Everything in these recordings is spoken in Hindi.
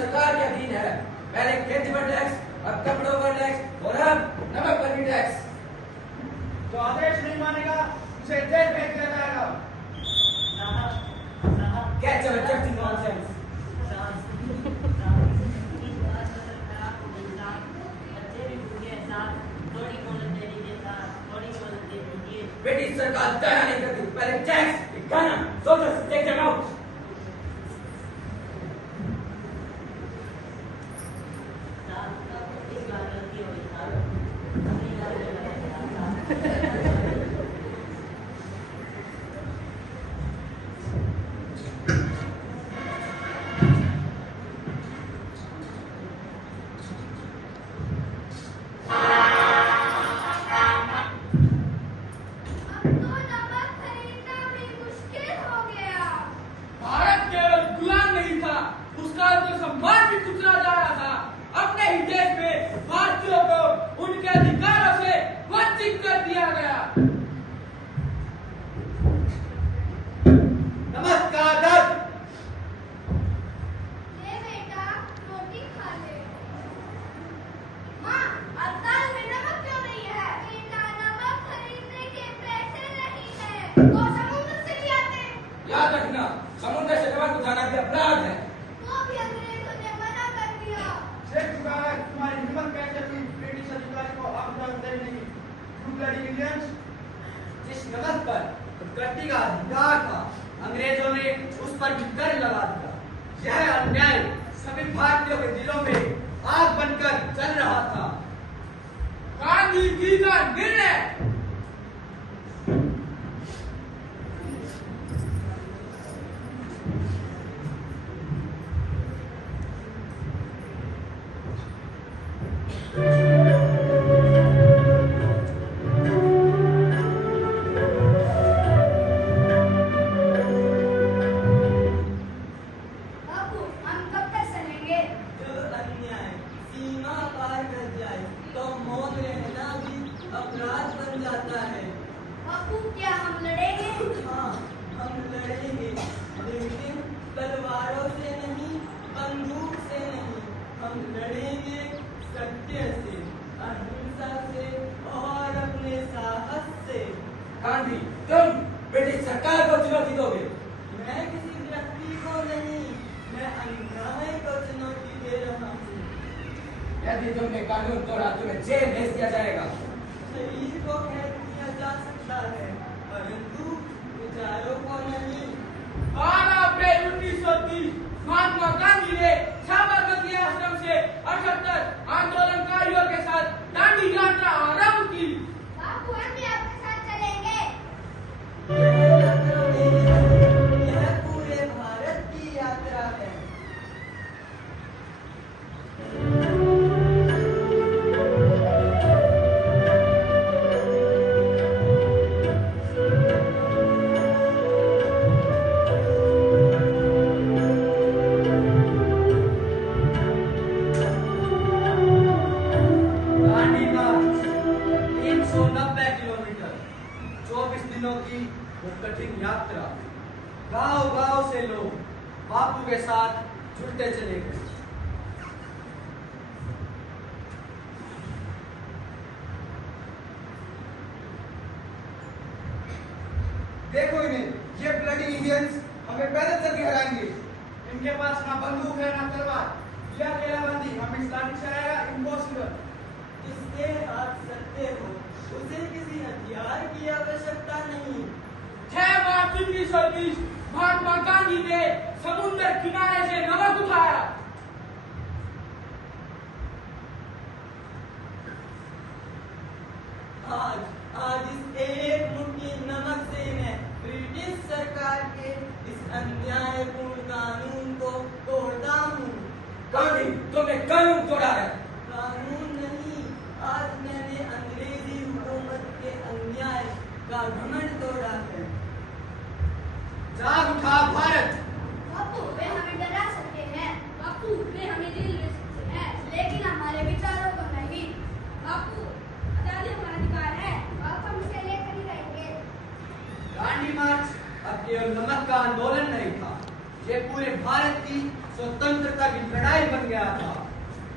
सरकार के अधीन है। पहले खेती पर टैक्स, अब कपड़ों पर टैक्स और अब नमक पर भी टैक्स। जो आदेश नहीं मानेगा उसे जेल भेज दिया जाएगा। Catch our dirty nonsense. British सरकार दया नहीं करती। पहले टैक्स, गाना, soldiers, take them out. याद रखना, समुद्र से नमक उठाना भी अपराध है। वो भी अंग्रेजों ने मना कर दिया। शेख जुबार, तुम्हारी हिम्मत कैसे हुई ब्रिटिश अधिकारी को आबदार देने की? You bloody Indians! जिस नमक पर उत्पत्ति का अधिकार था, अंग्रेजों ने उस पर भी कर लगा दिया। यह अन्याय सभी भारतीयों के दिलों में आग बनकर जल रहा था। गांधी जी का निर्णय तलवारों से नहीं, बंदूक से नहीं, हम लड़ेंगे सत्य से, अहिंसा से और अपने साहस से। गांधी, तुम ब्रिटिश सरकार को चुनौती दोगे? मैं किसी व्यक्ति को नहीं, मैं अन्याय को चुनौती दे रहा हूँ। यदि तुमने कानून तोड़ा, तुम्हें जेल भेज दिया जाएगा। शरीर को कैद किया जा सकता है, परंतु विचारों को नहीं। 12 अप्रैल 1930 महात्मा गांधी ने साबरमती आश्रम से 78 आंदोलनकारियों के साथ दांडी यात्रा आरंभ की। बापू, हम भी आपके साथ चलेंगे। यह पूरे भारत की यात्रा है। कठिन यात्रा, गांव-गांव से लोग बापू के साथ जुड़ते चले गए। देखो इन्हें, ये ब्लडी इंडियंस हमें पैदल चल के हराएंगे। इनके पास ना बंदूक है ना तलवार। यह अकेलाबंदी हम इस लाठी से आएगा इम्पॉसिबल। जिसके हाथ सत्य हो, उसे किसी हथियार की आवश्यकता नहीं। 6 मार्च 1930 महात्मा गांधी ने समुद्र किनारे से नमक उठाया। आज इस एक मुट्ठी नमक से मैं ब्रिटिश सरकार के इस अन्यायपूर्ण कानून को तोड़ता हूँ। गांधी, तुमने कानून तोड़ा है। कानून नहीं, आज मैंने अंग्रेजी हुकूमत के अन्याय का घमंड तोड़ा है। जाग उठा भारत। बापू, वे हमें डरा सकते हैं। बापू, वे हमें जेल भेज सकते हैं, लेकिन हमारे विचारों को नहीं। बापू, आजादी हमारा अधिकार है। बापू, हम इसे लेकर ही रहेंगे। दांडी मार्च अब केवल नमक का आंदोलन नहीं था, ये पूरे भारत की स्वतंत्रता की लड़ाई बन गया था।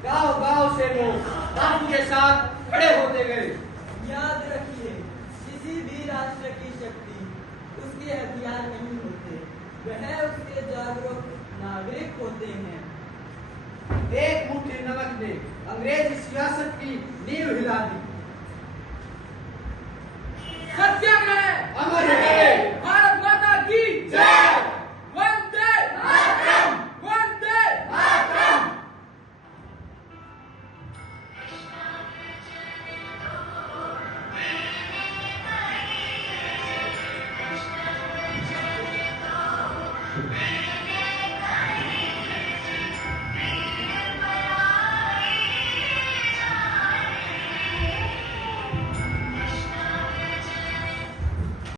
गांव गांव से लोग बापू के साथ खड़े होते गए।